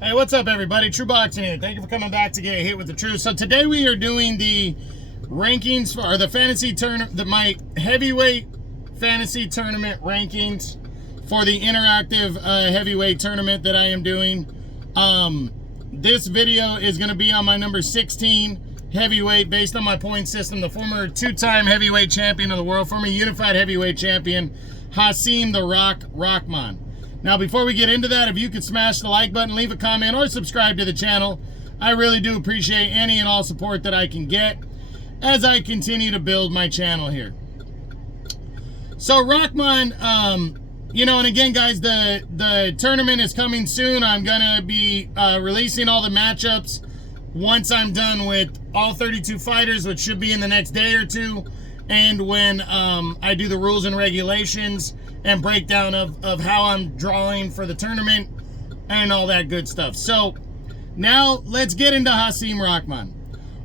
Hey, what's up, everybody? True Boxing here. Thank you for coming back to get hit with the truth. So today we are doing the rankings for the fantasy tournament, my heavyweight fantasy tournament rankings for the interactive heavyweight tournament that I am doing. This video is going to be on my number 16 heavyweight based on my point system. The former two-time heavyweight champion of the world, former unified heavyweight champion, Hasim the Rock Rahman. Now, before we get into that, if you could smash the like button, leave a comment, or subscribe to the channel, I really do appreciate any and all support that I can get as I continue to build my channel here. So, Rahman, and again, guys, the tournament is coming soon. I'm going to be releasing all the matchups once I'm done with all 32 fighters, which should be in the next day or two, and when I do the rules and regulations and breakdown of how I'm drawing for the tournament and all that good stuff. So now let's get into Hasim Rahman.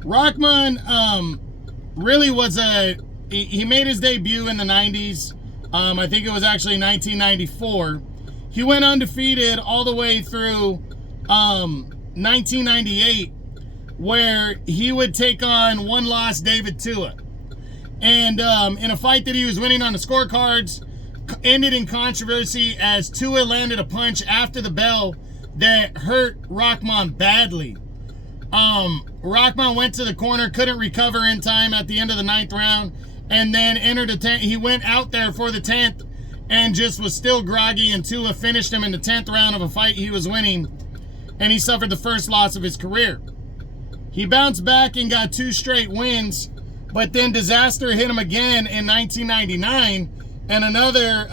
Rahman really was he made his debut in the 90s. I think it was actually 1994. He went undefeated all the way through 1998, where he would take on one-loss David Tua. And in a fight that he was winning on the scorecards, ended in controversy as Tua landed a punch after the bell that hurt Rahman badly. Rahman went to the corner, couldn't recover in time at the end of the 9th round, and then entered the 10th. He went out there for the 10th and just was still groggy, and Tua finished him in the 10th round of a fight he was winning, and he suffered the first loss of his career. He bounced back and got 2 straight wins, but then disaster hit him again in 1999, and another,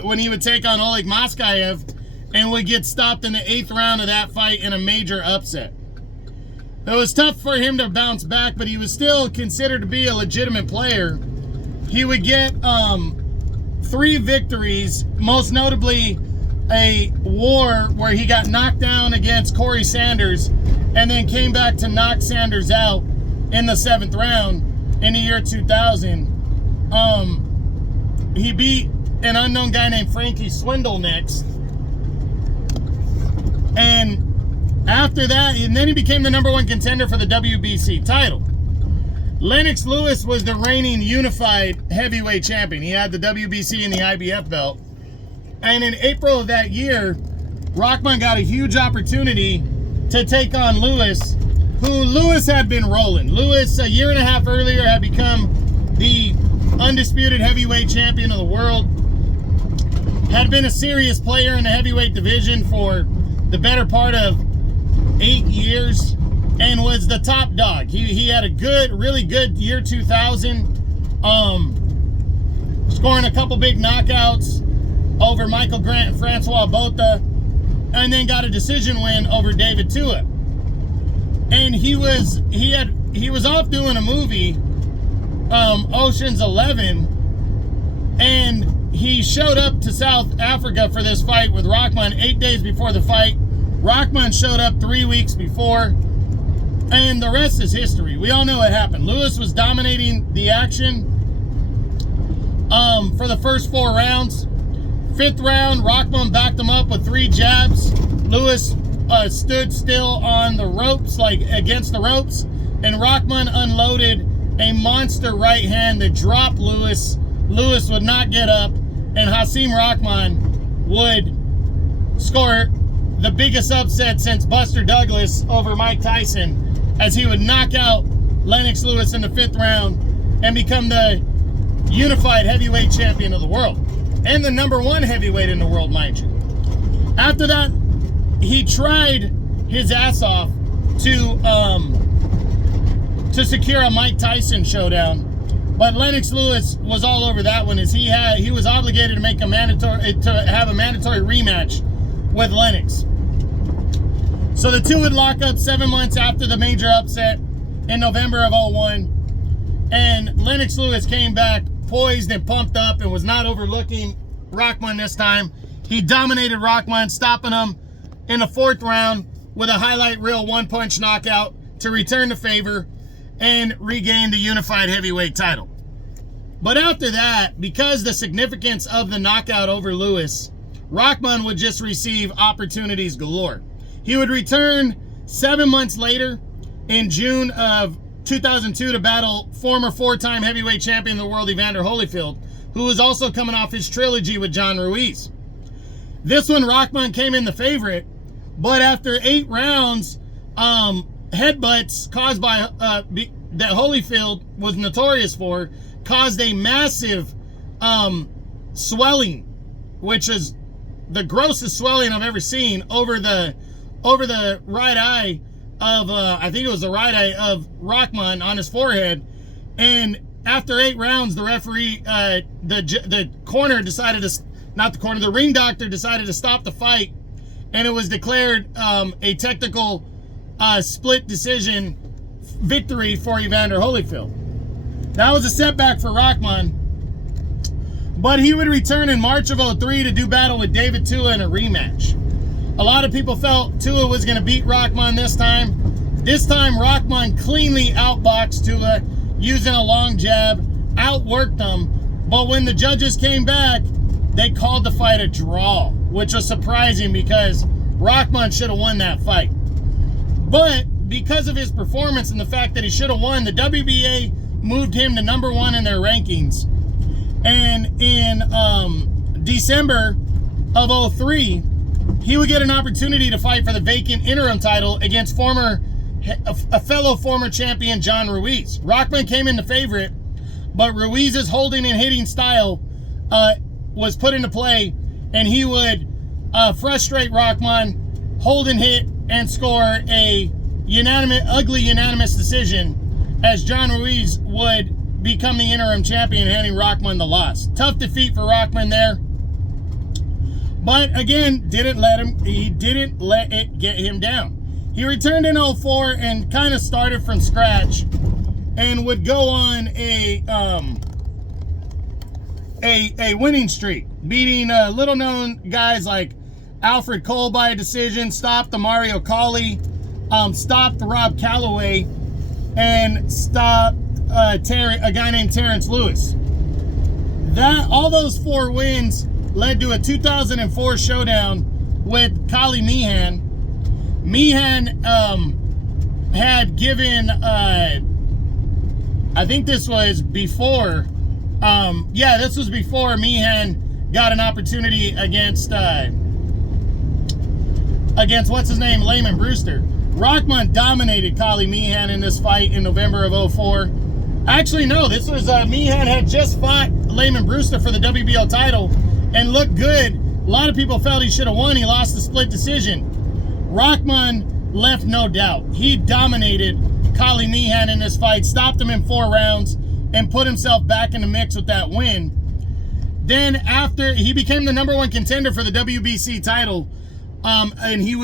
when he would take on Oleg Moskayev and would get stopped in the 8th round of that fight in a major upset. It was tough for him to bounce back, but he was still considered to be a legitimate player. He would get 3 victories, most notably a war where he got knocked down against Corey Sanders and then came back to knock Sanders out in the 7th round in the year 2000. He beat an unknown guy named Frankie Swindle next. And after that, and then he became the #1 contender for the WBC title. Lennox Lewis was the reigning unified heavyweight champion. He had the WBC and the IBF belt. And in April of that year, Rahman got a huge opportunity to take on Lewis, who Lewis had been rolling. Lewis, a year and a half earlier, had become the undisputed heavyweight champion of the world, had been a serious player in the heavyweight division for the better part of 8 years, and was the top dog. He had a really good year 2000, scoring a couple big knockouts over Michael Grant and Francois Botha, and then got a decision win over David Tua. And he was off doing a movie, Ocean's 11, and he showed up to South Africa for this fight with Rahman 8 days before the fight. Rahman showed up 3 weeks before, and the rest is history. We all know what happened. Lewis was dominating the action for the first 4 rounds. 5th round, Rahman backed him up with 3 jabs. Lewis stood still on the ropes, like against the ropes, and Rahman unloaded a monster right hand that dropped Lewis. Lewis would not get up, and Hasim Rahman would score the biggest upset since Buster Douglas over Mike Tyson, as he would knock out Lennox Lewis in the 5th round and become the unified heavyweight champion of the world, and the #1 heavyweight in the world, mind you. After that, he tried his ass off to secure a Mike Tyson showdown, but Lennox Lewis was all over that one, as he was obligated to have a mandatory rematch with Lennox. So the two would lock up 7 months after the major upset in November of 2001, and Lennox Lewis came back poised and pumped up and was not overlooking Rahman this time. He dominated Rahman, stopping him in the 4th round with a highlight reel 1-punch knockout to return the favor and regain the unified heavyweight title. But after that, because the significance of the knockout over Lewis, Rahman would just receive opportunities galore. He would return 7 months later in June of 2002 to battle former 4-time heavyweight champion of the world Evander Holyfield, who was also coming off his trilogy with John Ruiz. This one, Rahman came in the favorite, but after 8 rounds, headbutts caused by that Holyfield was notorious for caused a massive swelling, which is the grossest swelling I've ever seen over the right eye of I think it was the right eye of Rahman on his forehead. And after 8 rounds, the referee, the corner decided to, not the corner, the ring doctor decided to stop the fight, and it was declared a technical split decision victory for Evander Holyfield. That was a setback for Rahman, but he would return in March of 2003 to do battle with David Tua in a rematch. A lot of people felt Tua was going to beat Rahman this time. This time, Rahman cleanly outboxed Tua using a long jab, outworked him, but when the judges came back, they called the fight a draw, which was surprising because Rahman should have won that fight. But because of his performance and the fact that he should have won, the WBA moved him to #1 in their rankings. And in December of 2003, he would get an opportunity to fight for the vacant interim title against a fellow former champion, John Ruiz. Rahman came in the favorite, but Ruiz's holding and hitting style was put into play, and he would frustrate Rahman, hold and hit, and score a ugly unanimous decision, as John Ruiz would become the interim champion, handing Rahman the loss. Tough defeat for Rahman there, but again, he didn't let it get him down. He returned in 2004 and kind of started from scratch, and would go on a winning streak, beating little known guys like Alfred Cole by a decision, stopped the Mario Colley, stopped the Rob Calloway, and stopped a guy named Terrence Lewis. All those 4 wins led to a 2004 showdown with Kali Meehan. Meehan had given, I think this was before, this was before Meehan got an opportunity against what's his name, Layman Brewster. Rahman dominated Kali Meehan in this fight in November of 2004. Actually, no, this was Meehan had just fought Layman Brewster for the WBO title and looked good. A lot of people felt he should have won. He lost the split decision. Rahman left no doubt. He dominated Kali Meehan in this fight, stopped him in 4 rounds, and put himself back in the mix with that win. Then after, he became the #1 contender for the WBC title, and he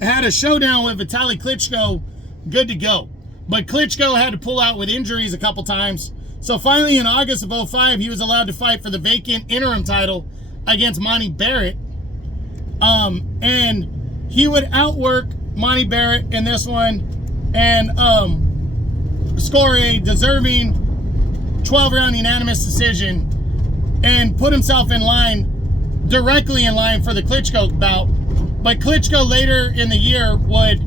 had a showdown with Vitaly Klitschko, good to go. But Klitschko had to pull out with injuries a couple times. So finally in August of 2005, he was allowed to fight for the vacant interim title against Monty Barrett. And he would outwork Monty Barrett in this one and score a deserving 12-round unanimous decision and put himself directly in line for the Klitschko bout. But Klitschko later in the year would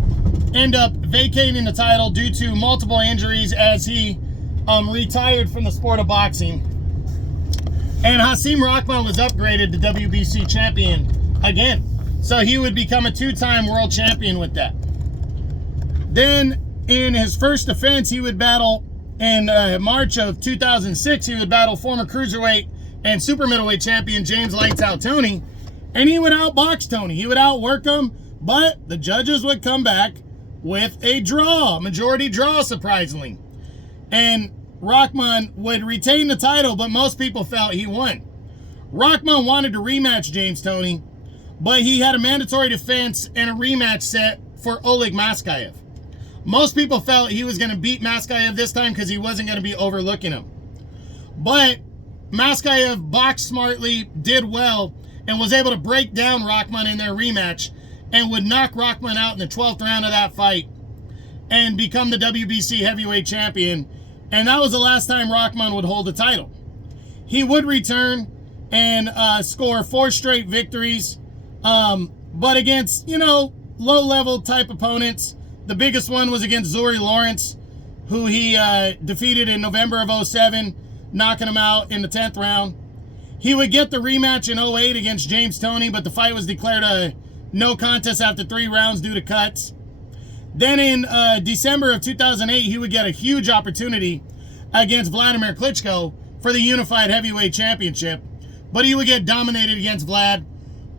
end up vacating the title due to multiple injuries as he retired from the sport of boxing. And Hasim Rahman was upgraded to WBC champion again. So he would become a 2-time world champion with that. Then in his first defense, he would battle in March of 2006, he would battle former cruiserweight and super middleweight champion James Lights Out Toney. And he would outbox Toney. He would outwork him, but the judges would come back with a draw, majority draw, surprisingly. And Rahman would retain the title, but most people felt he won. Rahman wanted to rematch James Toney, but he had a mandatory defense and a rematch set for Oleg Maskayev. Most people felt he was going to beat Maskayev this time because he wasn't going to be overlooking him. But Maskayev boxed smartly, did well, and was able to break down Rahman in their rematch and would knock Rahman out in the 12th round of that fight and become the WBC heavyweight champion. And that was the last time Rahman would hold the title. He would return and score 4 straight victories, but against, low-level type opponents. The biggest one was against Zuri Lawrence, who he defeated in November of 07, knocking him out in the 10th round. He would get the rematch in 08 against James Toney, but the fight was declared a no contest after 3 rounds due to cuts. Then in December of 2008, he would get a huge opportunity against Vladimir Klitschko for the Unified Heavyweight Championship, but he would get dominated against Vlad.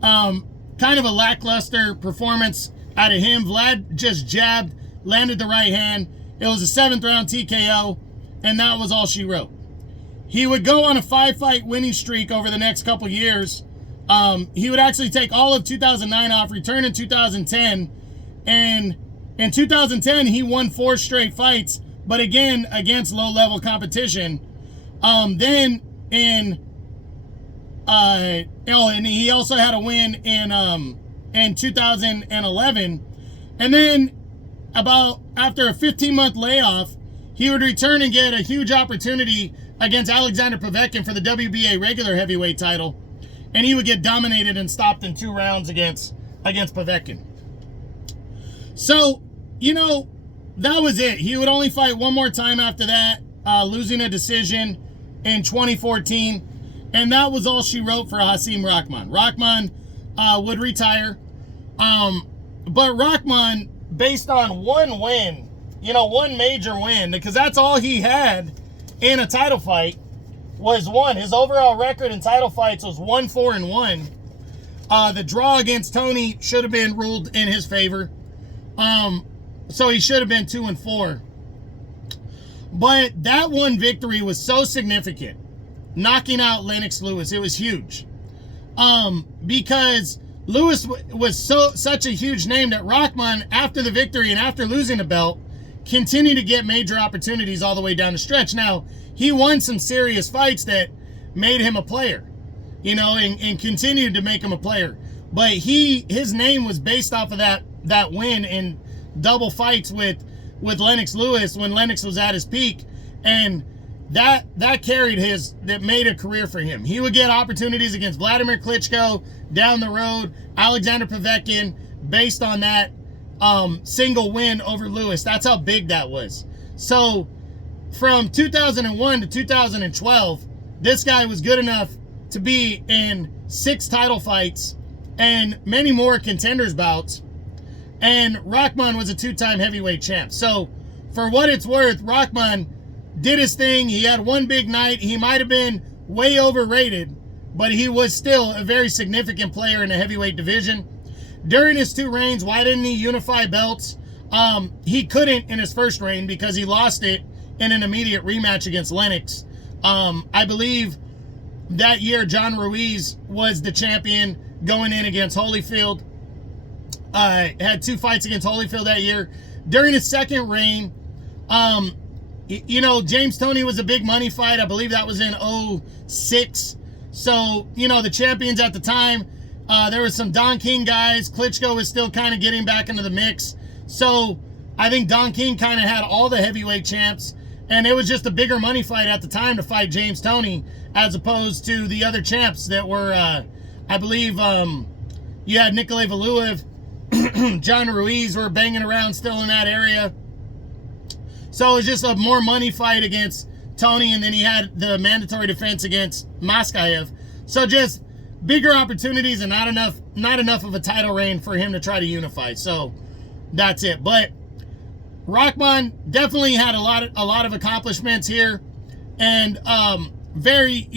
Kind of a lackluster performance out of him. Vlad just jabbed, landed the right hand. It was a 7th round TKO, and that was all she wrote. He would go on a 5-fight winning streak over the next couple years. He would actually take all of 2009 off, return in 2010, and in 2010 he won 4 straight fights, but again against low-level competition. Then and he also had a win in 2011, and then after a 15-month layoff, he would return and get a huge opportunity against Alexander Povetkin for the WBA regular heavyweight title, and he would get dominated and stopped in 2 rounds against Povetkin. So, you know, that was it. He would only fight one more time after that, losing a decision in 2014, and that was all she wrote for Hasim Rahman. Rahman would retire, but Rahman, based on one win, one major win, because that's all he had in a title fight, was one. His overall record in title fights was 1-4-1. The draw against Toney should have been ruled in his favor. So he should have been 2-4. But that one victory was so significant, knocking out Lennox Lewis. It was huge. Because Lewis was such a huge name that Rahman, after the victory and after losing the belt, continued to get major opportunities all the way down the stretch. Now, he won some serious fights that made him a player, and continued to make him a player. But his name was based off of that win in double fights with Lennox Lewis when Lennox was at his peak, and that made a career for him. He would get opportunities against Vladimir Klitschko down the road, Alexander Povetkin, based on that single win over Lewis. That's how big that was. So from 2001 to 2012, this guy was good enough to be in 6 title fights and many more contenders bouts. And Rahman was a 2-time heavyweight champ. So for what it's worth, Rahman did his thing. He had one big night. He might have been way overrated, but he was still a very significant player in the heavyweight division. During his 2 reigns, why didn't he unify belts? He couldn't in his first reign because he lost it in an immediate rematch against Lennox. I believe that year John Ruiz was the champion going in against Holyfield. Had 2 fights against Holyfield that year. During his second reign, James Toney was a big money fight. I believe that was in 06. So, the champions at the time, there was some Don King guys. Klitschko was still kind of getting back into the mix. So I think Don King kind of had all the heavyweight champs, and it was just a bigger money fight at the time to fight James Toney as opposed to the other champs that were, I believe, you had Nikolay Valuev, John Ruiz were banging around still in that area. So it was just a more money fight against Toney, and then he had the mandatory defense against Moskaev. So just bigger opportunities and not enough of a title reign for him to try to unify. So that's it. But Rahman definitely had a lot of accomplishments here, and very,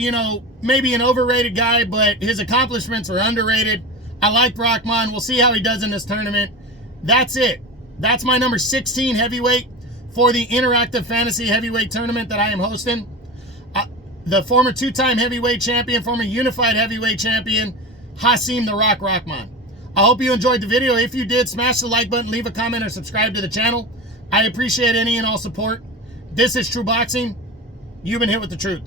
maybe an overrated guy, but his accomplishments are underrated. I like Rahman. We'll see how he does in this tournament. That's it. That's my number 16 heavyweight for the Interactive Fantasy Heavyweight Tournament that I am hosting. The former 2-time heavyweight champion, former unified heavyweight champion, Hasim the Rock Rahman. I hope you enjoyed the video. If you did, smash the like button, leave a comment, or subscribe to the channel. I appreciate any and all support. This is True Boxing. You've been hit with the truth.